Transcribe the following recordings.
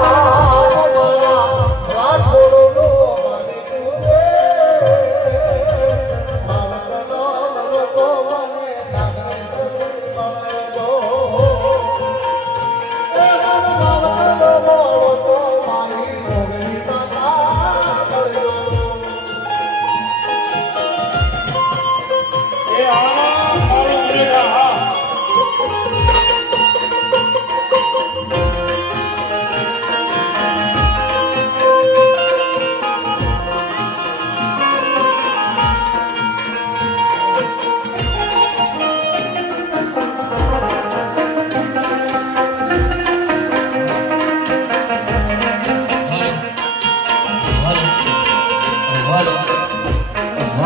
એ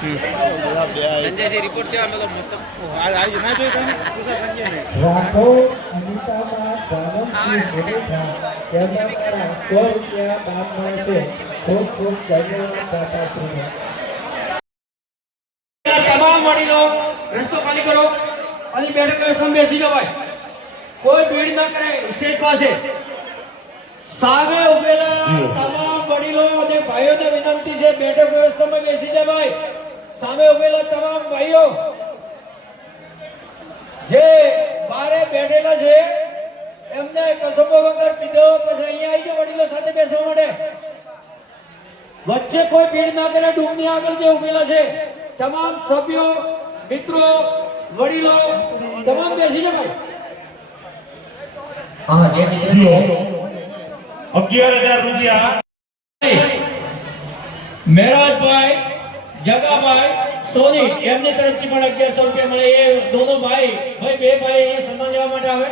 Sanjayji report Anitaba સો રૂપિયા દાન ખૂબ ખૂબ ધન્યવાદ તમામ વડીલો રસ્તો ખાલી કરો. અને બેઠક વ્યવસ્થામાં બેસી જવાય. કોઈ ભીડ ના કરે સ્ટેજ પાસે. સામે ઉભેલા તમામ વડીલો અને ભાઈઓને વિનંતી છે બેઠક વ્યવસ્થામાં બેસી ભાઈ સામે ઉભેલા તમામ ભાઈઓ જે બારે બેઠેલા છે એમને કસબો વગર પીધો પછી અહીંયા આવી જાઓ વડીલો સાથે બેસવા માટે. વચ્ચે કોઈ ભીડ ના કરે ડૂમની આગળ જે ઉભેલા છે તમામ સભ્યો મિત્રો વડીલો તમામ બેસી જાઓ ભાઈ. મિત્રો અગિયાર હજાર રૂપિયા. મહેરાજભાઈ જગાભાઈ સોની એમની તરફથી પણ અગિયારસો રૂપિયા મળે. એ દોનો ભાઈ ભાઈ બે ભાઈ અહીંયા સન્માન લેવા માટે આવે.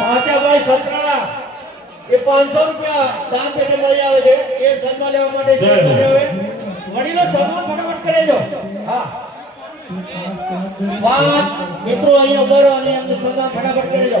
પાંચાભાઈ સંતરાણા એ પાંચસો રૂપિયા દાન પેટે મળી આવે છે. એ સન્માન લેવા માટે. વડીલો સન્માન ફટાફટ કરી દો. હા. પાંચ મિત્રો અહીંયા રહો અને એમને સન્માન ફટાફટ કરી દો.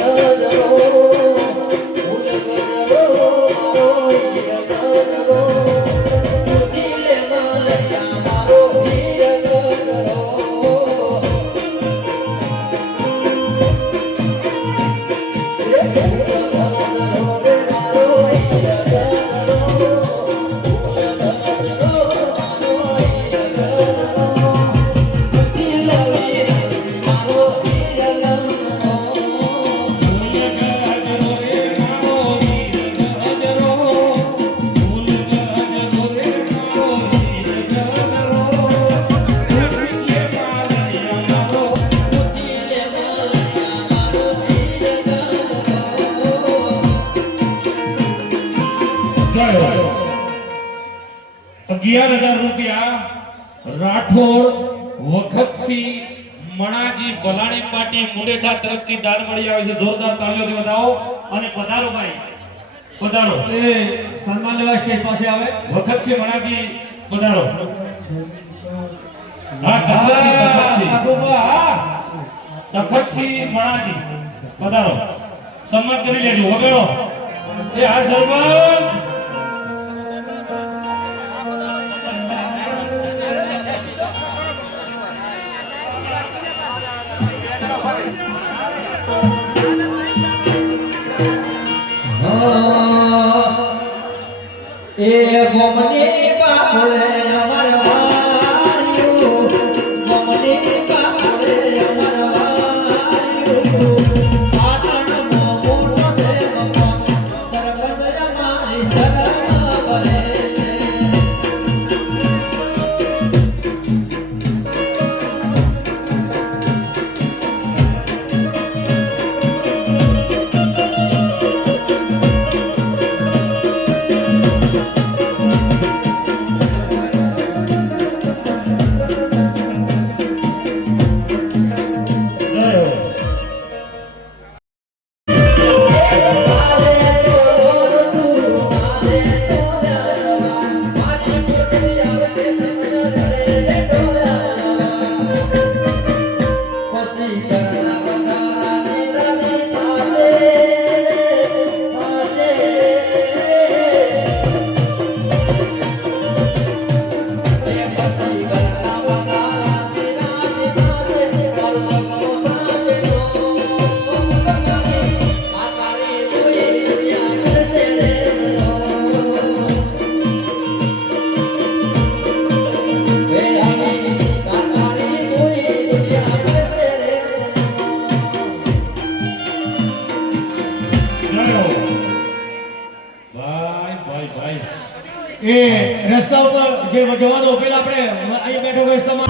રાઠોડ વખતસિંહ મણાજી ભલાણી પાટી મુડેઠા તરફથી દાન મળી આવે છે. જોરદાર તાળીઓથી વધાવો. અને પધારો ભાઈ. પધારો. એ સન્માન લેવા સ્ટેજ પાસે આવે. વખતસિંહ મણાજી પધારો. તખતસિંહ, મણાજી પધારો. સન્માન કરી લેજો. વગેરો એ આ સરપંચ. એ એ રસ્તા ઉપર જે જવાનો ઉભેલા આપણે અહીં બેઠો રસ્તામાં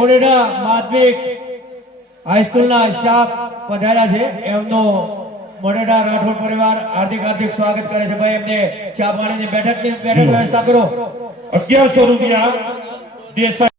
મોરેડા માધ્યમિક હાઈસ્કૂલના સ્ટાફ પધાર્યા છે. એમનો મોરેડા રાઠોડ પરિવાર હાર્દિક હાર્દિક સ્વાગત કરે છે. ભાઈ, એમને ચા પાણીની બેઠકની બેઠક વ્યવસ્થા કરો. અગિયારસો રૂપિયા